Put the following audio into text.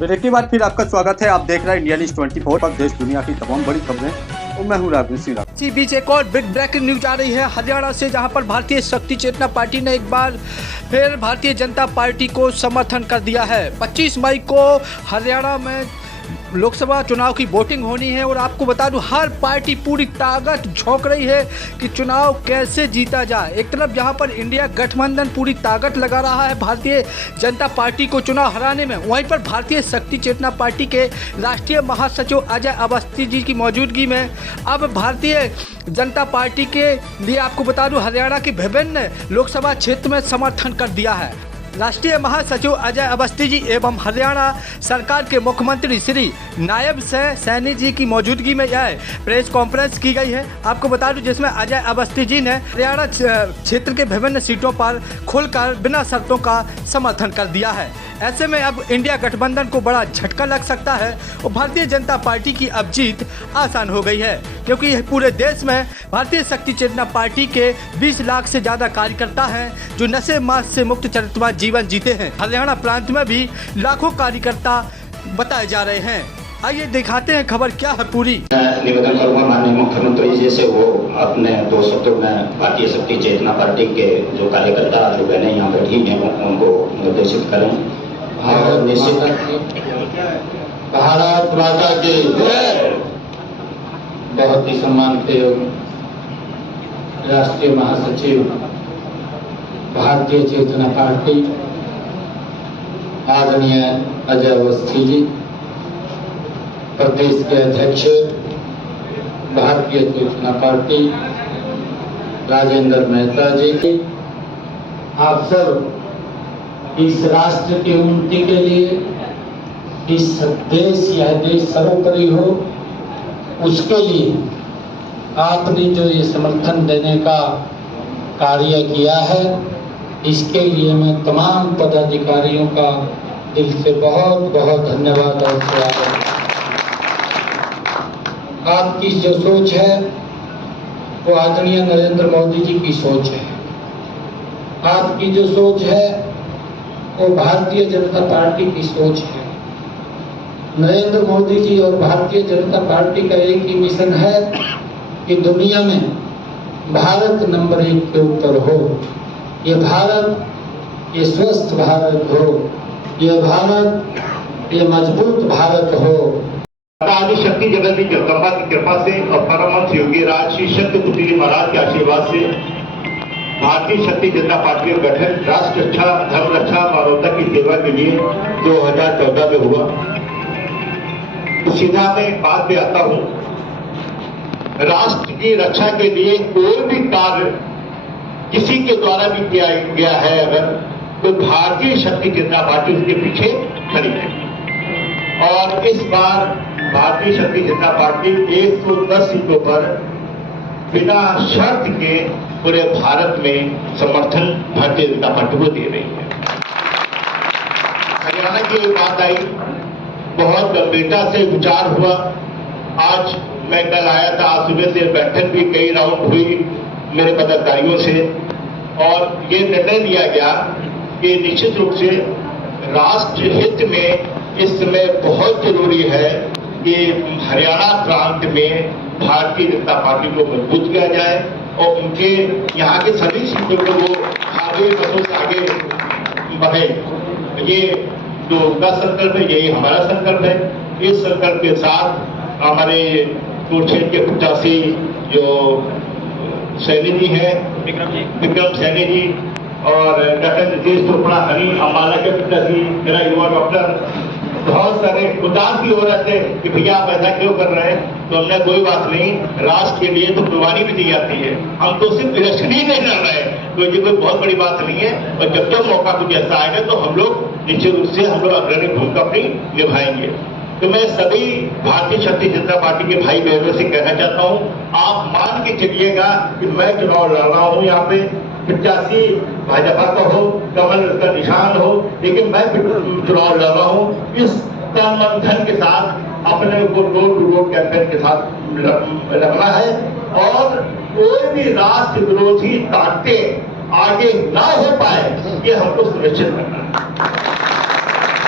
फिर एक ही बार फिर आपका स्वागत है। आप देख रहे हैं इंडिया न्यूज 24 पर देश दुनिया की तमाम बड़ी खबरें और मैं हूं राघव सिंह। इसी बीच एक और बिग ब्रेकिंग न्यूज आ रही है हरियाणा से, जहां पर भारतीय शक्ति चेतना पार्टी ने एक बार फिर भारतीय जनता पार्टी को समर्थन कर दिया है। 25 मई को हरियाणा में लोकसभा चुनाव की वोटिंग होनी है और आपको बता दूं हर पार्टी पूरी ताकत झोंक रही है कि चुनाव कैसे जीता जाए। एक तरफ जहां पर इंडिया गठबंधन पूरी ताकत लगा रहा है भारतीय जनता पार्टी को चुनाव हराने में, वहीं पर भारतीय शक्ति चेतना पार्टी के राष्ट्रीय महासचिव अजय अवस्थी जी की मौजूदगी में अब भारतीय जनता पार्टी के लिए आपको बता दूं हरियाणा के विभिन्न लोकसभा क्षेत्र में समर्थन कर दिया है। राष्ट्रीय महासचिव अजय अवस्थी जी एवं हरियाणा सरकार के मुख्यमंत्री श्री नायब सैनी जी की मौजूदगी में यह प्रेस कॉन्फ्रेंस की गई है। आपको बता दूं जिसमें अजय अवस्थी जी ने हरियाणा क्षेत्र के विभिन्न सीटों पर खुलकर बिना शर्तों का समर्थन कर दिया है। ऐसे में अब इंडिया गठबंधन को बड़ा झटका लग सकता है और भारतीय जनता पार्टी की अब जीत आसान हो गई है, क्योंकि पूरे देश में भारतीय शक्ति चेतना पार्टी के 20 लाख से ज़्यादा कार्यकर्ता हैं जो नशे मास से मुक्त चरित्रवान जीवन जीते हैं। हरियाणा प्रांत में भी लाखों कार्यकर्ता बताए जा रहे हैं। आइए दिखाते हैं खबर क्या है पूरी। निवेदन करूंगा माननीय मुख्यमंत्री जी से वो अपने 2 शब्दों में भारतीय शक्ति चेतना पार्टी के जो कार्यकर्ता जो बहने यहाँ बैठी हैं उनको निर्देशित करें। और निश्चित भारत माता की बहुत ही सम्मान के राष्ट्रीय महासचिव भारतीय चेतना पार्टी आदरणीय अजय अवस्थी जी, प्रदेश के अध्यक्ष भारतीय चेतना पार्टी राजेंद्र मेहता जी, आप सब इस राष्ट्र की उन्नति के लिए, इस देश यह देश सर्वोपरि हो उसके लिए आपने जो ये समर्थन देने का कार्य किया है, इसके लिए मैं तमाम पदाधिकारियों का दिल से बहुत बहुत धन्यवाद और स्वागत। आपकी जो सोच है वो आदरणीय नरेंद्र मोदी जी की सोच है। आपकी जो सोच है वो भारतीय जनता पार्टी की सोच है। नरेंद्र मोदी जी और भारतीय जनता पार्टी का एक ही मिशन है कि दुनिया में भारत नंबर 1 के ऊपर हो। ये भारत, ये स्वस्थ भारत हो, ये भारत, ये मजबूत भारत हो। आदि शक्ति जगत जगदम्बा की कृपा से और परमहंस योगी राज श्री शक्ति पुत्री महाराज के आशीर्वाद से भारतीय शक्ति जनता पार्टी का गठन राष्ट्र रक्षा, धर्म रक्षा, मानवता की सेवा के लिए 2014 में हुआ। तो सीधा मैं बात पे आता हूँ, राष्ट्र की रक्षा के लिए कोई भी कार्य किसी के द्वारा भी किया गया है अगर, तो भारतीय शक्ति जनता पार्टी उसके पीछे खड़ी है। और इस बार भारतीय शक्ति जनता पार्टी 110 सीटों पर बिना शर्त के पूरे भारत में समर्थन भारतीय जनता पार्टी को दे रही है। हरियाणा की बात आई, बहुत गंभीरता से विचार हुआ। आज मैं कल आया था, आज सुबह से बैठक भी कई राउंड हुई मेरे पदाधिकारियों से और ये निर्णय लिया गया कि निश्चित रूप से राष्ट्र हित में इस समय बहुत जरूरी है कि हरियाणा प्रांत में भारतीय जनता पार्टी को मजबूत किया जाए और उनके यहाँ के सभी सीटों को वो आगे बसों से आगे बढ़े। ये जो उनका संकल्प है, यही हमारा संकल्प है। इस संकल्प के साथ हमारे कुरुक्षेत्र के 85 जो सैनी जी हैं, विक्रम सैनी जी और डॉक्टर नीतीश टोपड़ा, हनी अम्बाला के पिताजी, मेरा युवा डॉक्टर, बहुत सारे उदास भी हो रहे थे कि भैया आप ऐसा क्यों कर रहे हैं। तो हमने कोई बात नहीं, राष्ट्र के लिए तो कुर्बानी भी दी जाती है, हम तो सिर्फ इलेक्शन ही नहीं लड़ रहे हैं, तो ये कोई बहुत बड़ी बात नहीं है। और जब जब मौका कुछ ऐसा आएगा तो हम लोग निश्चित रूप से हम लोग अग्रणी भूमिका अपनी निभाएंगे। तो मैं सभी भारतीय शक्ति जनता पार्टी के भाई बहनों से कहना चाहता हूँ, आप मान के चलिएगा कि मैं चुनाव लड़ रहा हूँ यहाँ पे, 85 भाजपा का हो, कमल का निशान हो, लेकिन मैं चुनाव लड़ रहा हूँ इस तन मन धन के साथ, अपने को डोर टू डोर कैंपेन के साथ लड़ना है और कोई भी राष्ट्र विरोधी ताकतें आगे ना हो पाए, ये हमको सुनिश्चित करना है।